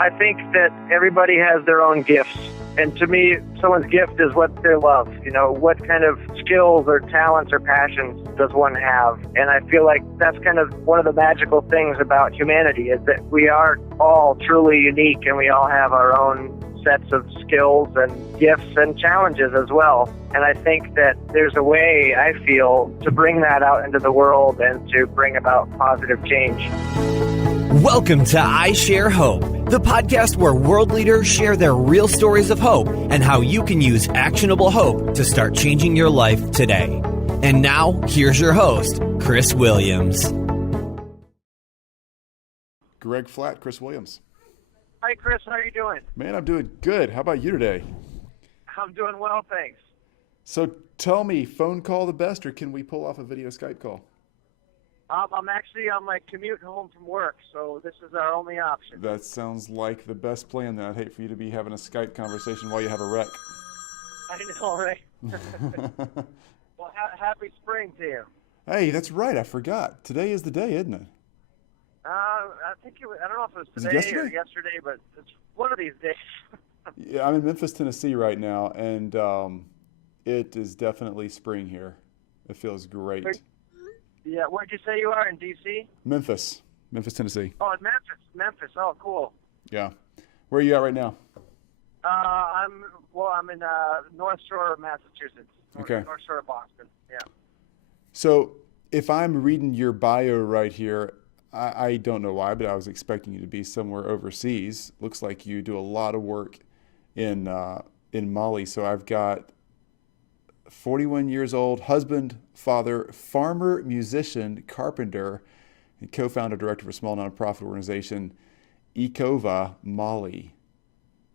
I think that everybody has their own gifts. And to me, someone's gift is what they love. You know, what kind of skills or talents or passions does one have? And I feel like that's kind of one of the magical things about humanity is that we are all truly unique and we all have our own sets of skills and gifts and challenges as well. And I think that there's a way, I feel, to bring that out into the world and to bring about positive change. Welcome to I Share Hope, the podcast where world leaders share their real stories of hope and how you can use actionable hope to start changing your life today. And now, here's your host, Chris Williams. Greg Flatt, Chris Williams. Hi, Chris. How are you doing? Man, I'm doing good. How about you today? I'm doing well, thanks. So tell me, phone call the best, or can we pull off a video Skype call? I'm actually on my commute home from work, so this is our only option. That sounds like the best plan. Then I'd hate for you to be having a Skype conversation while you have a wreck. I know, right? Well, happy spring to you. Hey, that's right. I forgot. Today is the day, isn't it? I think I don't know if it was today or yesterday, but it's one of these days. Yeah, I'm in Memphis, Tennessee right now, and it is definitely spring here. It feels great. Yeah, where'd you say you are, in D.C.? Memphis, Tennessee. Oh, in Memphis. Oh, cool. Yeah. Where are you at right now? I'm in North Shore of Massachusetts. Okay. North Shore of Boston, yeah. So if I'm reading your bio right here, I don't know why, but I was expecting you to be somewhere overseas. Looks like you do a lot of work in Mali. So I've got 41 years old, husband, father, farmer, musician, carpenter, and co-founder, director of a small nonprofit organization, Ecova Mali.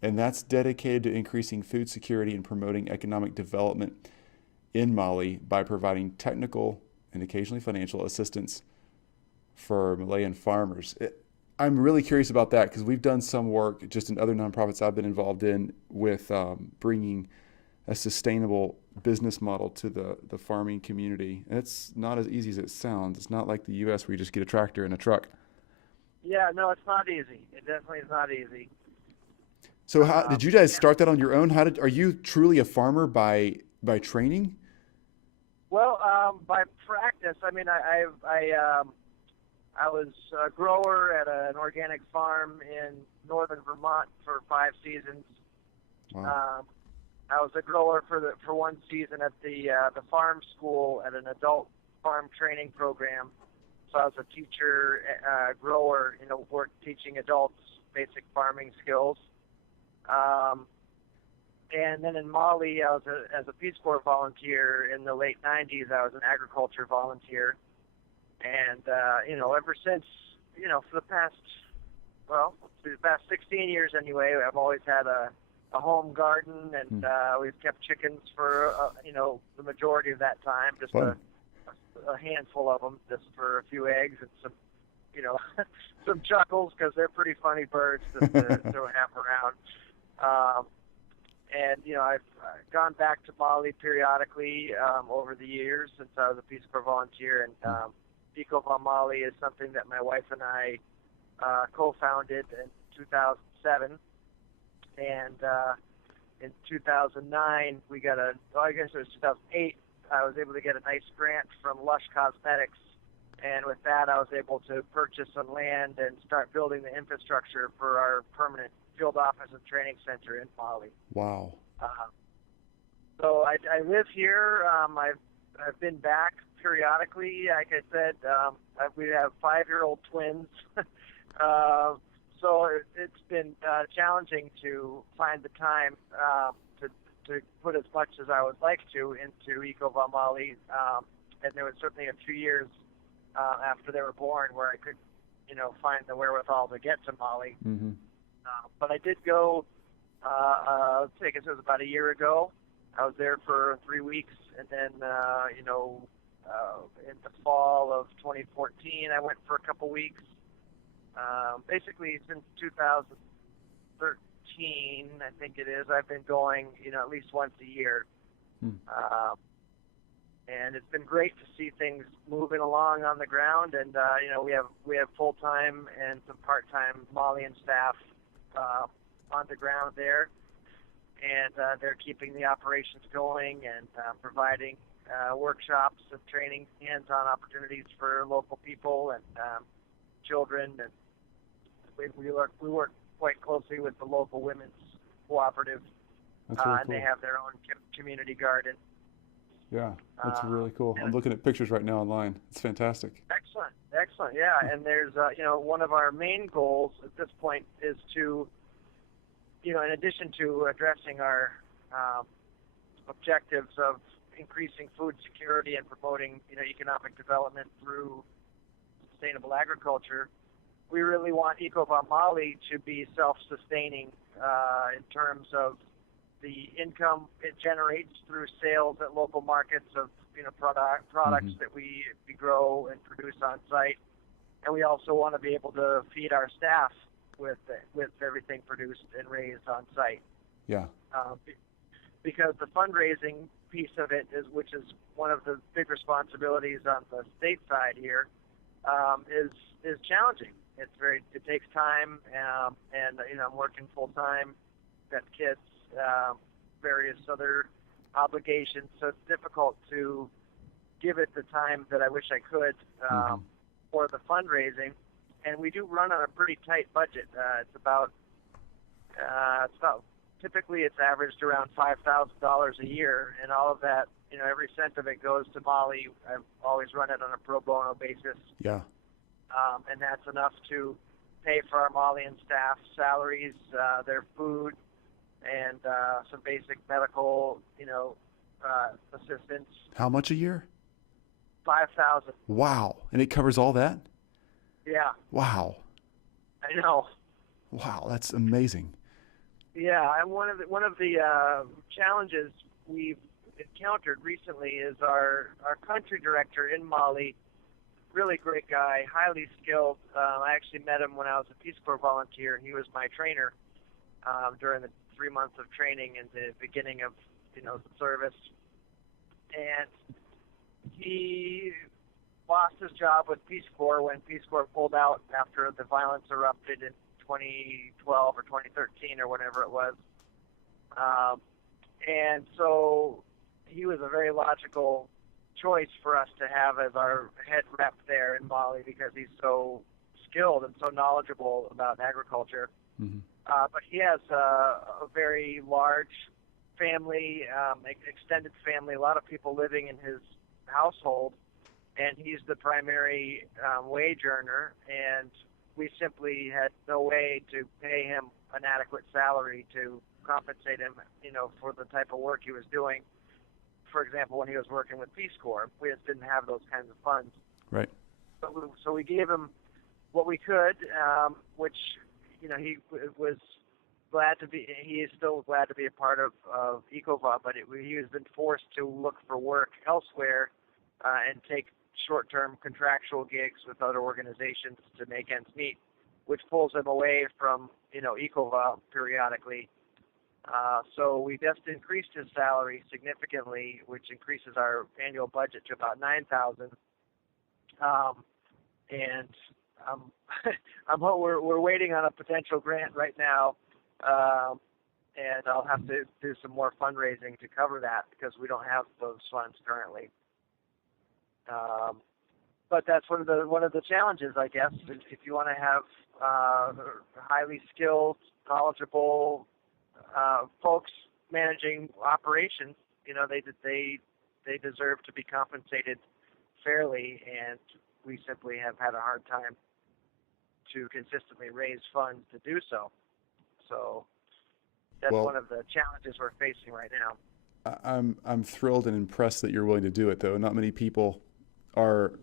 And that's dedicated to increasing food security and promoting economic development in Mali by providing technical and occasionally financial assistance for Malayan farmers. I'm really curious about that because we've done some work just in other nonprofits I've been involved in with bringing a sustainable business model to the farming community. And it's not as easy as it sounds. It's not like the U.S. where you just get a tractor and a truck. Yeah, no, it's not easy. It definitely is not easy. So how did you guys start that on your own? Are you truly a farmer by training? Well, by practice, I mean, I was a grower at an organic farm in northern Vermont for 5 seasons. Wow. I was a grower for one season at the farm school at an adult farm training program. So I was a teacher, grower, teaching adults basic farming skills. And then in Mali, I was as a Peace Corps volunteer in the late 90s. I was an agriculture volunteer. And, ever since, for the past 16 years anyway, I've always had a home garden, and we've kept chickens for, the majority of that time, just a handful of them, just for a few eggs and some, some chuckles, because they're pretty funny birds to have around. I've gone back to Mali periodically over the years since I was a Peace Corps volunteer, and Ecova Mali is something that my wife and I co-founded in 2007. And in 2009, we got I guess it was 2008, I was able to get a nice grant from Lush Cosmetics. And with that, I was able to purchase some land and start building the infrastructure for our permanent field office and training center in Mali. Wow. So I live here. I've been back periodically. Like I said, we have 5-year-old twins. So it's been challenging to find the time to put as much as I would like to into Ecova Mali. And there was certainly a few years after they were born where I could, find the wherewithal to get to Mali. Mm-hmm. But I did go, I guess it was about a year ago. I was there for 3 weeks, and then, in the fall of 2014, I went for a couple weeks. Basically, since 2013, I think it is, I've been going, at least once a year. And it's been great to see things moving along on the ground. And we have full-time and some part-time Malian staff on the ground there, and they're keeping the operations going and providing workshops and training, hands-on opportunities for local people and children. And we work quite closely with the local women's cooperative, That's really and cool. they have their own community garden. Yeah, that's really cool. I'm looking at pictures right now online. It's fantastic. Excellent. Yeah, and there's one of our main goals at this point is to, in addition to addressing our objectives of increasing food security and promoting economic development through sustainable agriculture, we really want Ecova Mali to be self-sustaining in terms of the income it generates through sales at local markets of products that we grow and produce on site, and we also want to be able to feed our staff with everything produced and raised on site. Yeah. Because the fundraising piece of it which is one of the big responsibilities on the state side here, is challenging. It takes time, and I'm working full time, got kids, various other obligations, so it's difficult to give it the time that I wish I could for the fundraising. And we do run on a pretty tight budget. It's about typically it's averaged around $5,000 a year, and all of that, every cent of it goes to Mali. I've always run it on a pro bono basis. Yeah. And that's enough to pay for our Malian staff salaries, their food, and some basic medical, assistance. How much a year? $5,000. Wow. And it covers all that? Yeah. Wow. I know. Wow, that's amazing. Yeah, and one of the challenges we've encountered recently is our country director in Mali. Really great guy, highly skilled. I actually met him when I was a Peace Corps volunteer. He was my trainer during the 3 months of training in the beginning of the service, and he lost his job with Peace Corps when Peace Corps pulled out after the violence erupted in 2012 or 2013 or whatever it was, and so he was a very logical choice for us to have as our head rep there in Mali because he's so skilled and so knowledgeable about agriculture. Mm-hmm. But he has a very large family, extended family, a lot of people living in his household, and he's the primary wage earner, and we simply had no way to pay him an adequate salary to compensate him, for the type of work he was doing. For example, when he was working with Peace Corps, we just didn't have those kinds of funds. Right. So we gave him what we could, which, he was glad to be. He is still glad to be a part of Ecova, but he has been forced to look for work elsewhere and take short-term contractual gigs with other organizations to make ends meet, which pulls him away from Ecova periodically. So we just increased his salary significantly, which increases our annual budget to about $9,000. And we're waiting on a potential grant right now, and I'll have to do some more fundraising to cover that because we don't have those funds currently. But that's one of the challenges, I guess, if you want to have highly skilled, knowledgeable folks managing operations. They deserve to be compensated fairly, and we simply have had a hard time to consistently raise funds to do so. So that's one of the challenges we're facing right now. I'm thrilled and impressed that you're willing to do it, though. Not many people are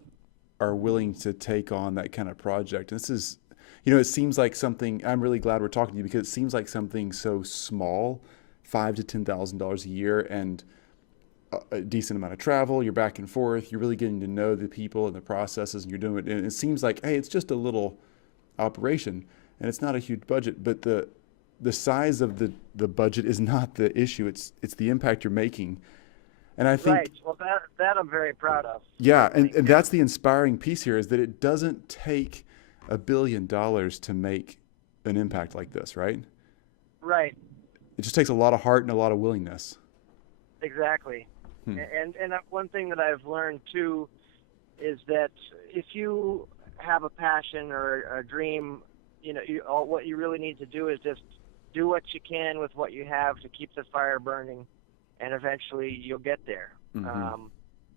willing to take on that kind of project. And this is, it seems like something. I'm really glad we're talking to you because it seems like something so small, $5,000 to $10,000 a year, and a decent amount of travel. You're back and forth. You're really getting to know the people and the processes, and you're doing it. And it seems like, hey, it's just a little operation, and it's not a huge budget. But the size of the budget is not the issue. It's the impact you're making. And I think, right. Well, that I'm very proud of. Yeah, and that's the inspiring piece here, is that it doesn't take $1 billion to make an impact like this, right? Right. It just takes a lot of heart and a lot of willingness. Exactly. And one thing that I've learned too is that if you have a passion or a dream, what you really need to do is just do what you can with what you have to keep the fire burning, and eventually you'll get there.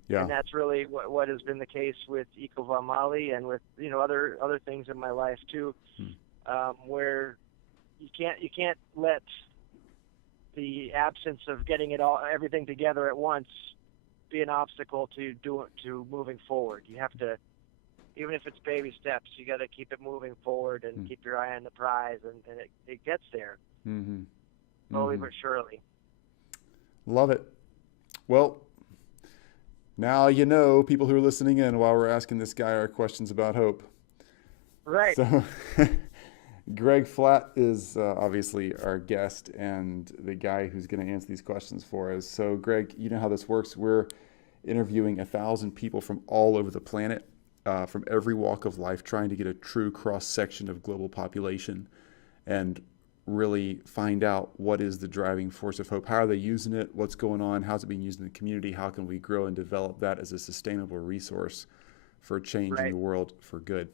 Yeah. And that's really what has been the case with Eco Von Mali and with other things in my life too, where you can't let the absence of getting everything together at once be an obstacle to moving forward. You have to, even if it's baby steps, you got to keep it moving forward and keep your eye on the prize, and it gets there slowly but surely. Love it. Well, now people who are listening in while we're asking this guy our questions about hope. Right. So Greg Flatt is obviously our guest and the guy who's going to answer these questions for us. So Greg, you know how this works. We're interviewing 1,000 people from all over the planet, from every walk of life, trying to get a true cross-section of global population and really find out what is the driving force of hope. How are they using it? What's going on? How's it being used in the community? How can we grow and develop that as a sustainable resource for changing the world for good?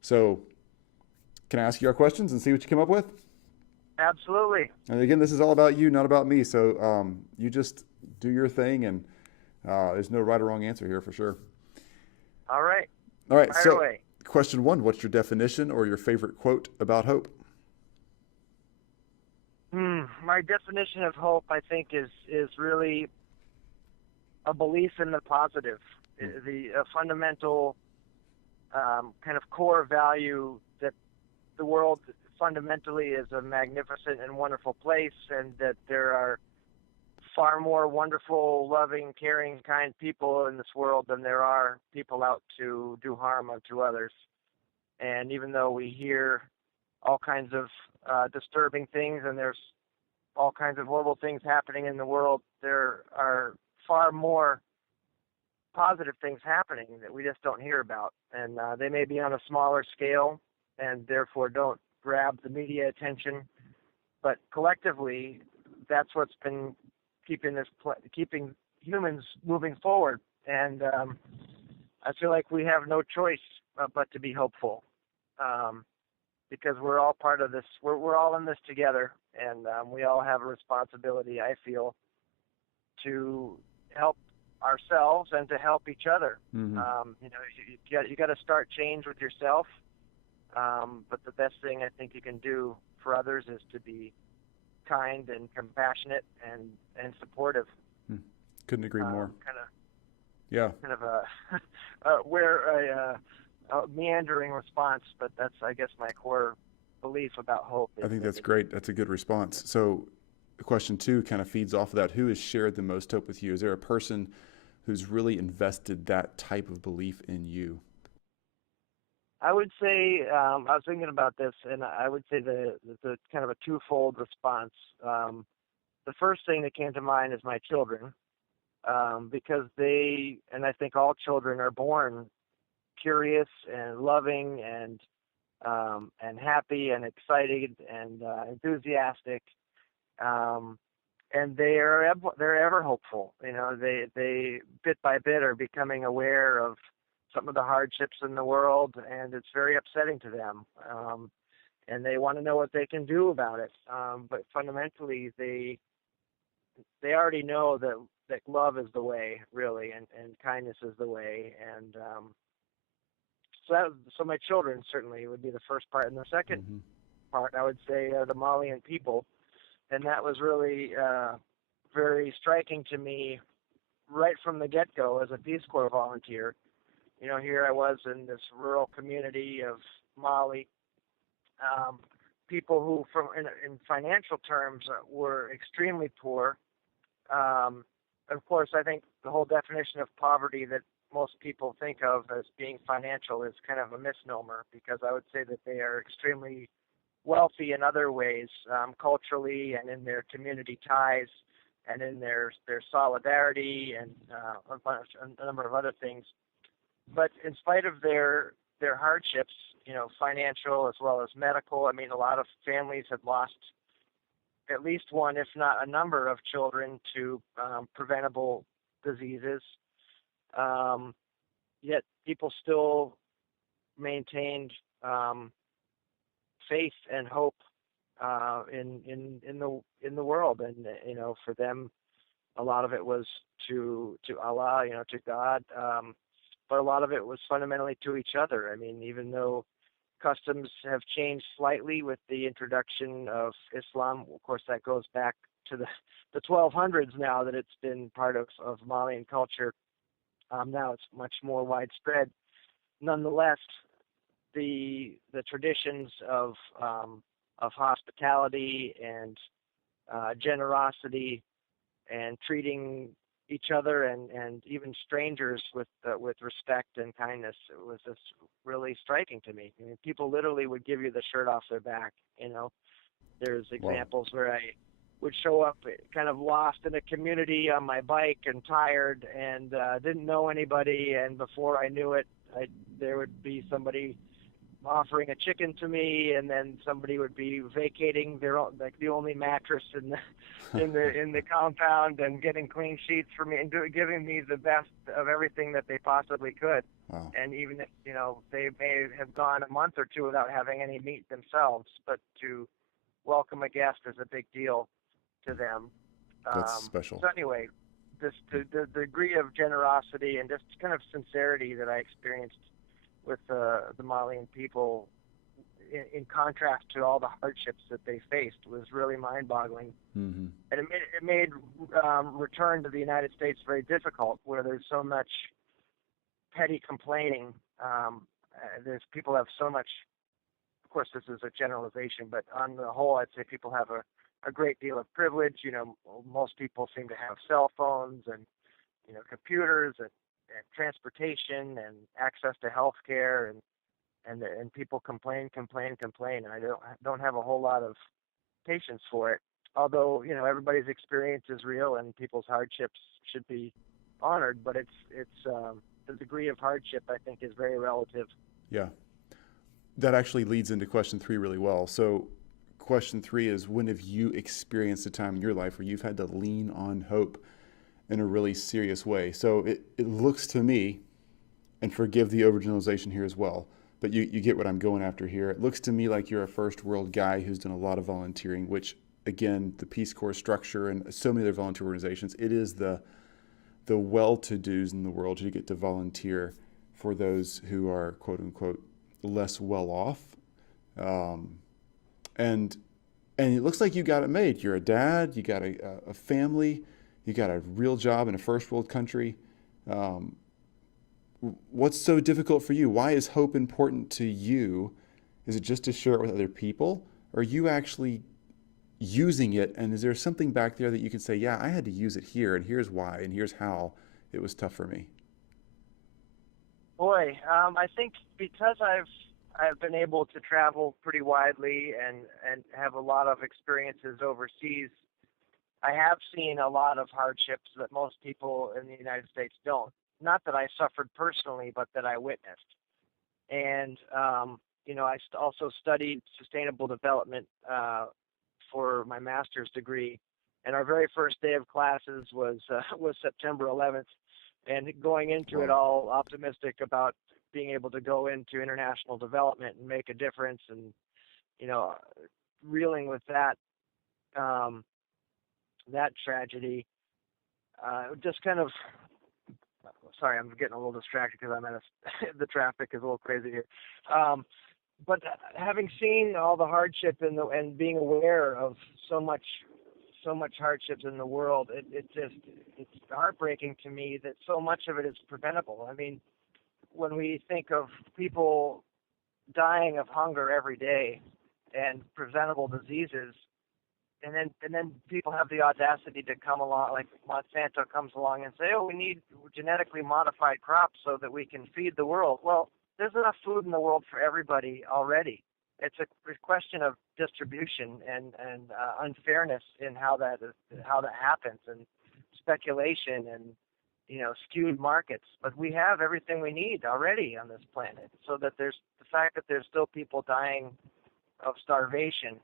So can I ask you our questions and see what you come up with? Absolutely. And again, this is all about you, not about me. So you just do your thing, and there's no right or wrong answer here for sure. All right. All right. Fire so away. Question 1, what's your definition or your favorite quote about hope? My definition of hope, I think, is really a belief in the positive, a fundamental kind of core value that the world fundamentally is a magnificent and wonderful place, and that there are far more wonderful, loving, caring, kind people in this world than there are people out to do harm unto others. And even though we hear all kinds of disturbing things, and there's all kinds of horrible things happening in the world, there are far more positive things happening that we just don't hear about. And they may be on a smaller scale and therefore don't grab the media attention. But collectively, that's what's been keeping humans moving forward. And I feel like we have no choice but to be hopeful, because we're all part of this. We're all in this together, and we all have a responsibility, I feel, to help ourselves and to help each other. You got to start change with yourself, but the best thing I think you can do for others is to be kind and compassionate and supportive. Couldn't agree more. Kind of a meandering response, but that's, I guess, my core belief about hope. I think that's great. That's a good response. So question 2 kind of feeds off of that. Who has shared the most hope with you? Is there a person who's really invested that type of belief in you? I would say, I was thinking about this, and I would say the kind of a twofold response. The first thing that came to mind is my children, because they, and I think all children, are born curious and loving and happy and excited and enthusiastic, and they're ever hopeful. They bit by bit are becoming aware of some of the hardships in the world, and it's very upsetting to them, and they want to know what they can do about it. But fundamentally, they already know that love is the way, really, and kindness is the way. And so my children certainly would be the first part. And the second part, I would say, the Malian people. And that was really very striking to me right from the get-go as a Peace Corps volunteer. Here I was in this rural community of Mali, people who, in financial terms, were extremely poor. Of course, I think the whole definition of poverty that most people think of as being financial is kind of a misnomer, because I would say that they are extremely wealthy in other ways, culturally and in their community ties and in their solidarity and a number of other things. But in spite of their hardships financial as well as medical. I mean, a lot of families had lost at least one, if not a number of children to preventable diseases. Yet people still maintained faith and hope in the world, and for them, a lot of it was to Allah, to God, but a lot of it was fundamentally to each other. I mean, even though customs have changed slightly with the introduction of Islam, of course that goes back to the 1200s now that it's been part of Malian culture. Now it's much more widespread. Nonetheless, the traditions of hospitality and generosity and treating each other and even strangers with respect and kindness, it was just really striking to me. I mean, people literally would give you the shirt off their back. There's examples where I would show up kind of lost in a community on my bike and tired and didn't know anybody, and before I knew it, there would be somebody offering a chicken to me, and then somebody would be vacating their own, like the only mattress in the compound, and getting clean sheets for me and giving me the best of everything that they possibly could. Wow. And even if they may have gone a month or two without having any meat themselves, but to welcome a guest is a big deal to them. That's special. So anyway, the degree of generosity and just kind of sincerity that I experienced with the Malian people, in contrast to all the hardships that they faced, was really mind-boggling. Mm-hmm. And it made return to the United States very difficult, where there's so much petty complaining. There's people have so much. Of course, this is a generalization, but on the whole, I'd say people have a great deal of privilege. Most people seem to have cell phones and computers and transportation and access to health care, and people complain, and I don't have a whole lot of patience for it. Although everybody's experience is real and people's hardships should be honored, but it's the degree of hardship, I think, is very relative. Yeah, that actually leads into question 3 really well. So question 3 is, when have you experienced a time in your life where you've had to lean on hope in a really serious way? So it looks to me, and forgive the overgeneralization here as well, but you get what I'm going after here. It looks to me like you're a first world guy who's done a lot of volunteering, which, again, the Peace Corps structure and so many other volunteer organizations, it is the well-to-dos in the world who get to volunteer for those who are, quote unquote, less well off. And it looks like you got it made. You're a dad, you got a family, you got a real job in a first world country. What's so difficult for you? Why is hope important to you? Is it just to share it with other people? Or are you actually using it? And is there something back there that you can say, yeah, I had to use it here, and here's why, and here's how it was tough for me? Boy, I think because I've been able to travel pretty widely and have a lot of experiences overseas, I have seen a lot of hardships that most people in the United States don't. Not that I suffered personally, but that I witnessed. And, I also studied sustainable development for my master's degree. And our very first day of classes was September 11th. And going into it all optimistic about being able to go into international development and make a difference, and, reeling with that tragedy, just kind of, sorry, I'm getting a little distracted because I'm the traffic is a little crazy here. But having seen all the hardship and being aware of so much hardships in the world, it's heartbreaking to me that so much of it is preventable. I mean, when we think of people dying of hunger every day and preventable diseases, and then people have the audacity to come along, like Monsanto comes along and say, oh, we need genetically modified crops so that we can feed the world. Well, there's enough food in the world for everybody already. It's a question of distribution and unfairness in how that happens, and speculation and skewed markets. But we have everything we need already on this planet, so that there's the fact that there's still people dying of starvation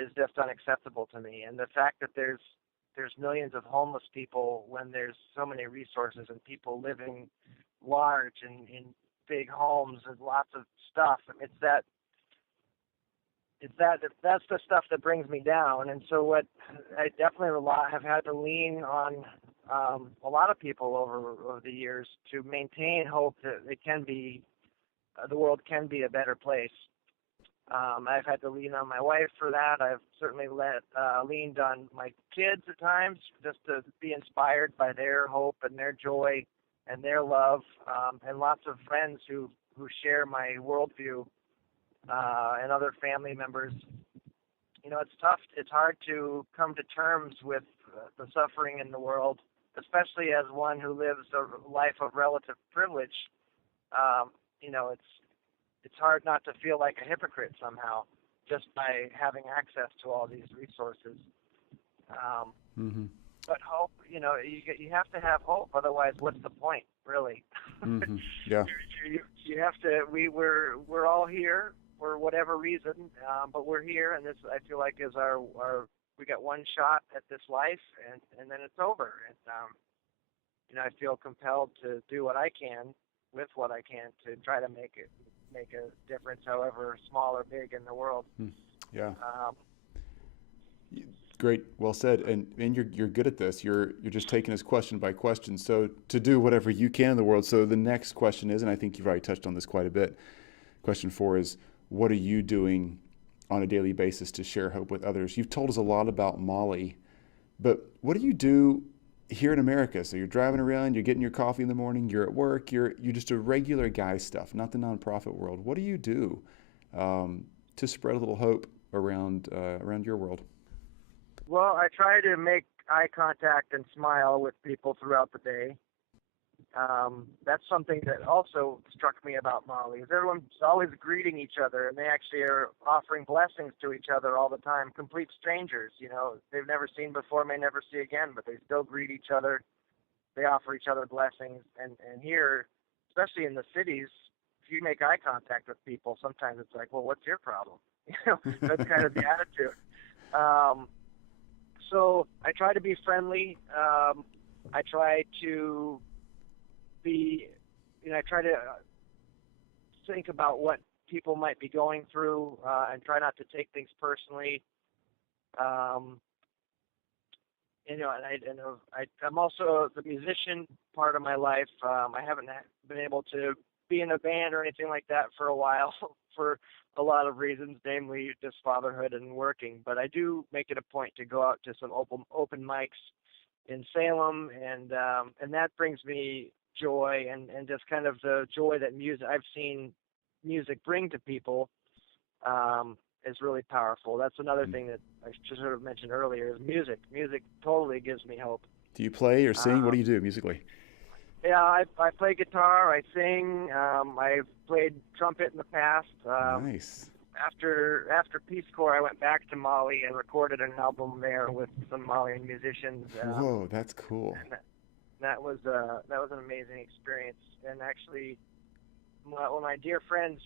is just unacceptable to me. And the fact that there's millions of homeless people when there's so many resources and people living large and in big homes and lots of stuff. That's the stuff that brings me down. And so what I definitely have had to lean on a lot of people over the years to maintain hope that it can be, the world can be a better place. I've had to lean on my wife for that. I've certainly leaned on my kids at times just to be inspired by their hope and their joy and their love, and lots of friends who share my worldview, and other family members. You know, it's tough. It's hard to come to terms with the suffering in the world, especially as one who lives a life of relative privilege. You know, it's hard not to feel like a hypocrite somehow just by having access to all these resources. But hope, you know, you have to have hope. Otherwise, what's the point, really? Yeah. You have to. We're all here for whatever reason, but we're here, and this, I feel like, is our we got one shot at this life, and then it's over. And you know, I feel compelled to do what I can with what I can to try to make a difference, however small or big, in the world. Yeah. Great, well said. And you're good at this. You're just taking us question by question. So to do whatever you can in the world. So the next question is, and I think you've already touched on this quite a bit. Question 4 is, what are you doing on a daily basis to share hope with others? You've told us a lot about Mali, but what do you do here in America? So you're driving around, you're getting your coffee in the morning, you're at work, you're just a regular guy stuff, not the nonprofit world. What do you do to spread a little hope around your world? Well, I try to make eye contact and smile with people throughout the day. That's something that also struck me about Mali. Everyone's always greeting each other, and they actually are offering blessings to each other all the time. Complete strangers, you know, they've never seen before, may never see again, but they still greet each other. They offer each other blessings. And here, especially in the cities, if you make eye contact with people, sometimes it's like, well, what's your problem? You know, that's kind of the attitude. So I try to be friendly. I try to be, you know, I try to think about what people might be going through, and try not to take things personally. You know, and I'm also the musician part of my life. I haven't been able to be in a band or anything like that for a while for a lot of reasons, namely just fatherhood and working. But I do make it a point to go out to some open mics in Salem, and that brings me joy and just kind of the joy that I've seen music bring to people is really powerful. That's another thing that I just sort of mentioned earlier is music. Music totally gives me hope. Do you play or sing? What do you do musically? Yeah, I play guitar, I sing, I've played trumpet in the past. Nice. After Peace Corps, I went back to Mali and recorded an album there with some Malian musicians. Whoa, that's cool. And that was an amazing experience. And actually, my dear friend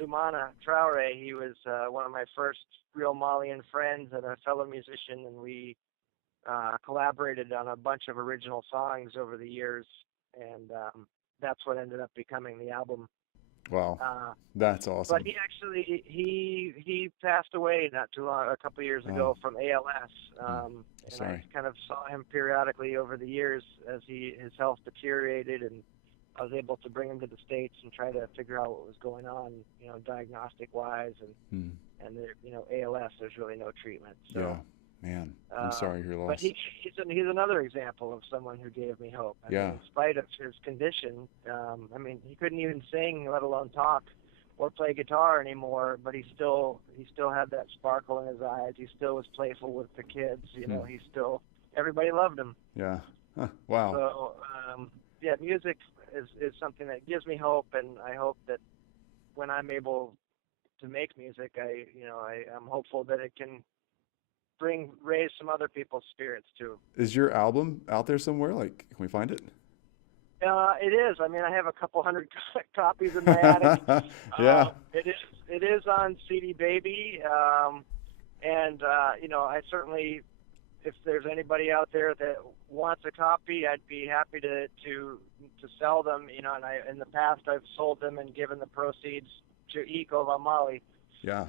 Zoumana Traore, he was one of my first real Malian friends and a fellow musician, and we collaborated on a bunch of original songs over the years, and that's what ended up becoming the album. Wow, that's awesome. But he passed away not too long, a couple of years ago from ALS. And I kind of saw him periodically over the years as his health deteriorated, and I was able to bring him to the States and try to figure out what was going on, you know, diagnostic wise, and you know, ALS, there's really no treatment. So, yeah. Man, I'm sorry you're lost. But he's another example of someone who gave me hope. I mean, in spite of his condition, I mean, he couldn't even sing, let alone talk or play guitar anymore. But he still had that sparkle in his eyes. He still was playful with the kids. You know, everybody loved him. Yeah. Huh. Wow. So music is something that gives me hope, and I hope that when I'm able to make music, I'm hopeful that it can raise some other people's spirits too. Is your album out there somewhere? Like, can we find it? It is. I mean, I have a couple hundred copies in my attic. Yeah. It is on CD Baby, and I certainly, if there's anybody out there that wants a copy, I'd be happy to sell them. And in the past I've sold them and given the proceeds to Eco La Mali. Yeah.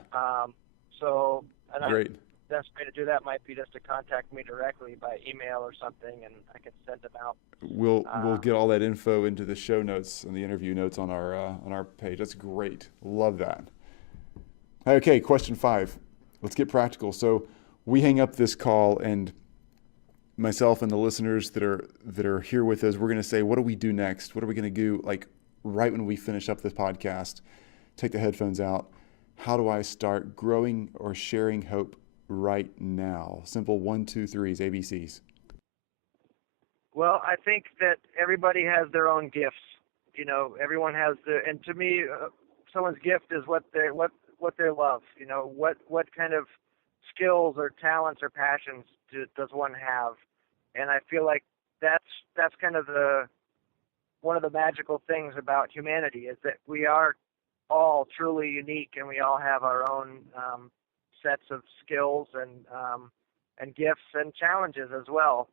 So, Great. The best way to do that might be just to contact me directly by email or something, and I can send them out. We'll get all that info into the show notes and the interview notes on our page. That's great. Love that. Okay, question 5. Let's get practical. So we hang up this call, and myself and the listeners that are here with us, we're going to say, what do we do next? What are we going to do? Like right when we finish up this podcast, take the headphones out. How do I start growing or sharing hope right now? Simple 1, 2, 3s, ABCs. Well, I think that everybody has their own gifts. Everyone has and to me, someone's gift is what they love. What kind of skills or talents or passions does one have? And I feel like that's kind of one of the magical things about humanity is that we are all truly unique, and we all have our own sets of skills and gifts and challenges as well.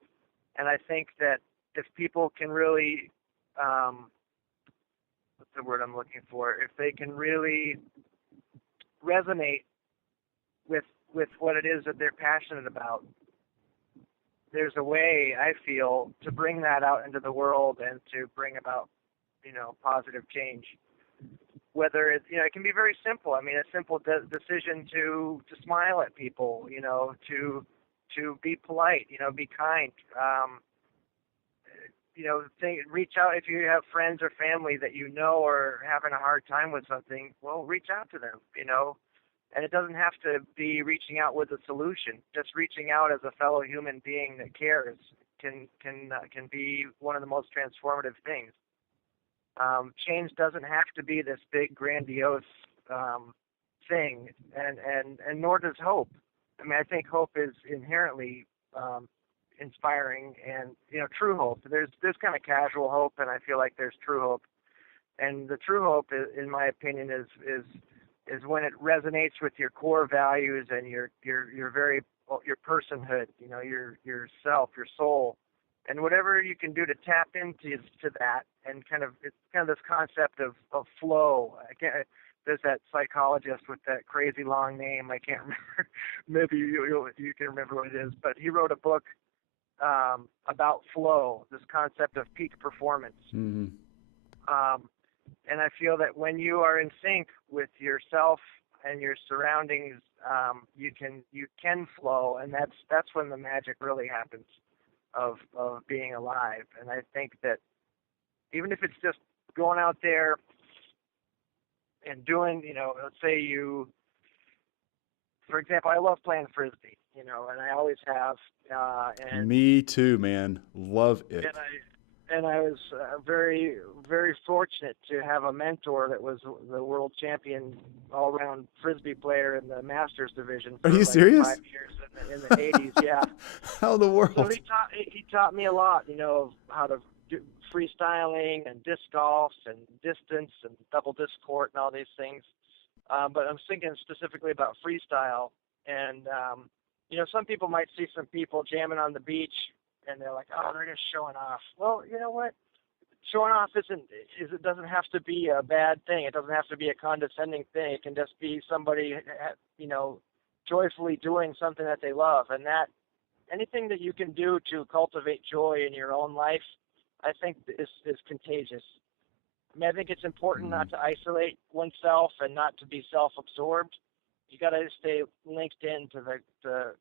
And I think that if people can really, what's the word I'm looking for? If they can really resonate with what it is that they're passionate about, there's a way, I feel, to bring that out into the world and to bring about, positive change. Whether it's, it can be very simple. I mean, a simple decision to smile at people, to be polite, be kind. Reach out if you have friends or family that are having a hard time with something. Well, reach out to them, and it doesn't have to be reaching out with a solution. Just reaching out as a fellow human being that cares can be one of the most transformative things. Change doesn't have to be this big, grandiose thing, and nor does hope. I mean, I think hope is inherently inspiring, and true hope. There's kind of casual hope, and I feel like there's true hope. And the true hope, in my opinion, is when it resonates with your core values and your personhood, your self, your soul. And whatever you can do to tap into that, and it's kind of this concept of flow. There's that psychologist with that crazy long name. I can't remember. Maybe you can remember what it is. But he wrote a book about flow, this concept of peak performance. Mm-hmm. And I feel that when you are in sync with yourself and your surroundings, you can flow, and that's when the magic really happens of being alive. And I think that even if it's just going out there and doing, let's say for example, I love playing Frisbee, and I always have. And me too, man. Love it. And I was very, very fortunate to have a mentor that was the world champion all-around Frisbee player in the Masters division. Are you serious? 5 years in the 80s, yeah. How in the world? So he taught me a lot, of how to do freestyling and disc golf and distance and double disc court and all these things. But I'm thinking specifically about freestyle. And, some people might see some people jamming on the beach, and they're like, oh, they're just showing off. Well, you know what? Showing off it doesn't have to be a bad thing. It doesn't have to be a condescending thing. It can just be somebody, joyfully doing something that they love. And that anything that you can do to cultivate joy in your own life, I think is contagious. I mean, I think it's important not to isolate oneself and not to be self-absorbed. You got to stay linked into the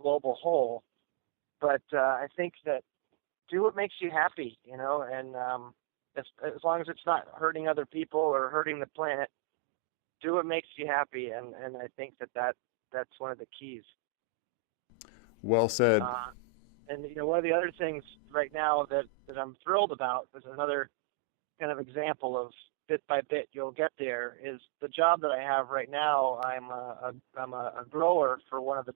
global whole. But I think that do what makes you happy, and as long as it's not hurting other people or hurting the planet, do what makes you happy. And I think that's one of the keys. Well said. And one of the other things right now that I'm thrilled about is another kind of example of bit by bit you'll get there is the job that I have right now. I'm a grower for one of the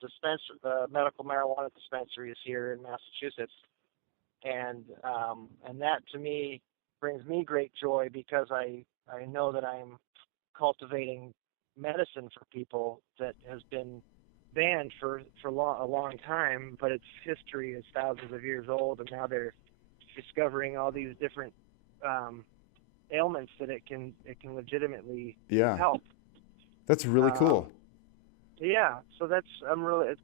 medical marijuana dispensaries here in Massachusetts, and that to me brings me great joy, because I know that I'm cultivating medicine for people that has been banned for a long time, but its history is thousands of years old, and now they're discovering all these different ailments that it can legitimately help. That's really cool. Yeah, so it's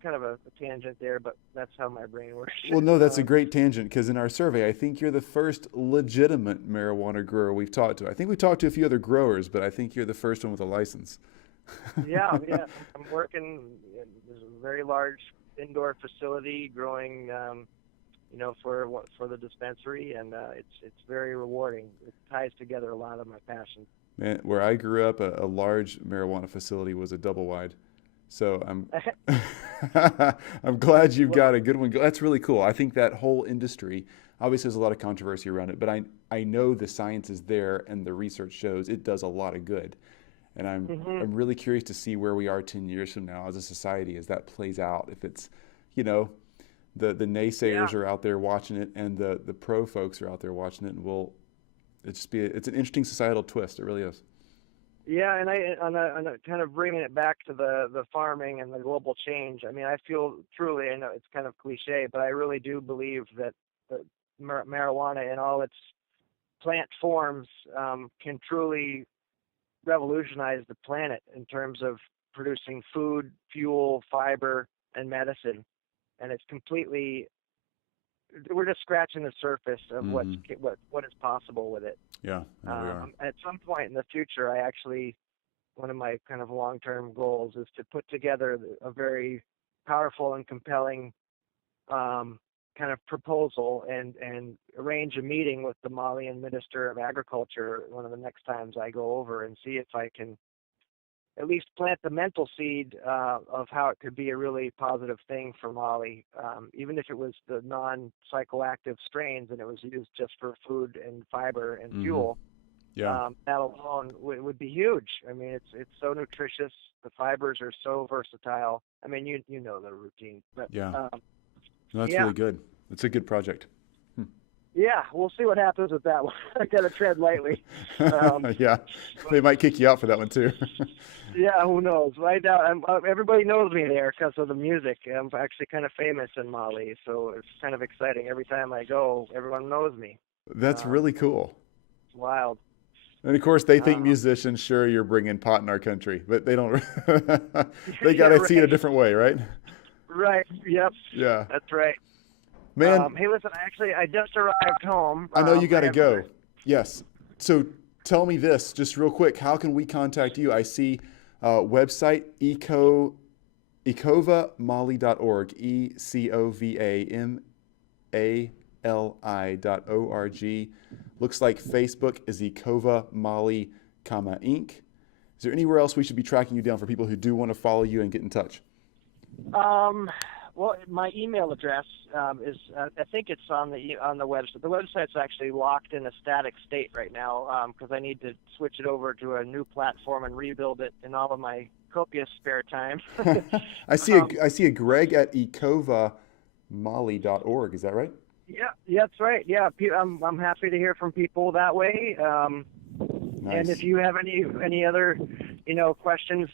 kind of a tangent there, but that's how my brain works. Well, no, that's a great tangent, because in our survey, I think you're the first legitimate marijuana grower we've talked to. I think we talked to a few other growers, but I think you're the first one with a license. Yeah. I'm working in a very large indoor facility growing, for the dispensary, and it's very rewarding. It ties together a lot of my passion. Man, where I grew up, a large marijuana facility was a double wide. So I'm glad you've got a good one. That's really cool. I think that whole industry, obviously there's a lot of controversy around it, but I know the science is there and the research shows it does a lot of good. And I'm really curious to see where we are 10 years from now as a society as that plays out. If it's, the naysayers are out there watching it, and the pro folks are out there watching it, and it's an interesting societal twist. It really is. Yeah, and on kind of bringing it back to the farming and the global change, I mean, I feel truly, I know it's kind of cliche, but I really do believe that marijuana in all its plant forms can truly revolutionize the planet in terms of producing food, fuel, fiber, and medicine. And it's we're just scratching the surface of what is possible with it. Yeah, we are. At some point in the future, one of my kind of long-term goals is to put together a very powerful and compelling kind of proposal and arrange a meeting with the Malian Minister of Agriculture one of the next times I go over, and see if I can at least plant the mental seed of how it could be a really positive thing for Mali, even if it was the non-psychoactive strains and it was used just for food and fiber and fuel. Yeah. That alone would be huge. I mean, it's so nutritious. The fibers are so versatile. I mean, you know the routine. But, that's really good. It's a good project. Yeah, we'll see what happens with that one. I got to tread lightly. Yeah, they might kick you out for that one too. Yeah, who knows? Right now, everybody knows me there because of the music. I'm actually kind of famous in Mali, so it's kind of exciting. Every time I go, everyone knows me. That's really cool. It's wild. And of course, they think musicians, sure, you're bringing pot in our country, but they don't. They got to see it a different way, right? Right. Yep. Yeah. That's right. Man. Hey, listen, I just arrived home. I know you got to go. Yes. So tell me this, just real quick. How can we contact you? I see website ecovamali.org, ECOVAMALI.org. Looks like Facebook is Ecova Mali, Inc. Is there anywhere else we should be tracking you down for people who do want to follow you and get in touch? Well, my email address is I think it's on the website. The website's actually locked in a static state right now because I need to switch it over to a new platform and rebuild it in all of my copious spare time. I see a Greg at ecovamali.org. Is that right? Yeah, that's right. Yeah, I'm happy to hear from people that way. Nice. And if you have any other, questions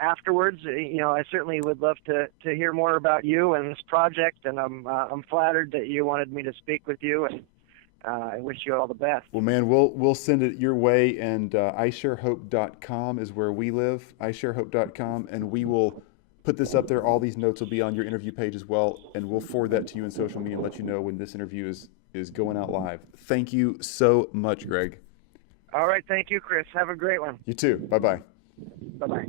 afterwards, I certainly would love to hear more about you and this project. And I'm flattered that you wanted me to speak with you, and I wish you all the best. Well, man, we'll send it your way, and iShareHope.com is where we live, iShareHope.com, and we will put this up there. All these notes will be on your interview page as well, and we'll forward that to you in social media and let you know when this interview is going out live. Thank you so much, Greg. All right. Thank you, Chris. Have a great one. You too. Bye-bye. Bye-bye.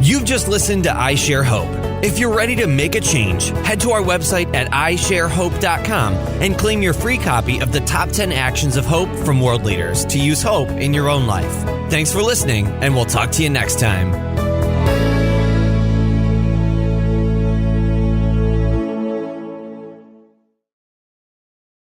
You've just listened to iShare Hope. If you're ready to make a change, head to our website at iShareHope.com and claim your free copy of the Top 10 Actions of Hope from World Leaders to use hope in your own life. Thanks for listening, and we'll talk to you next time.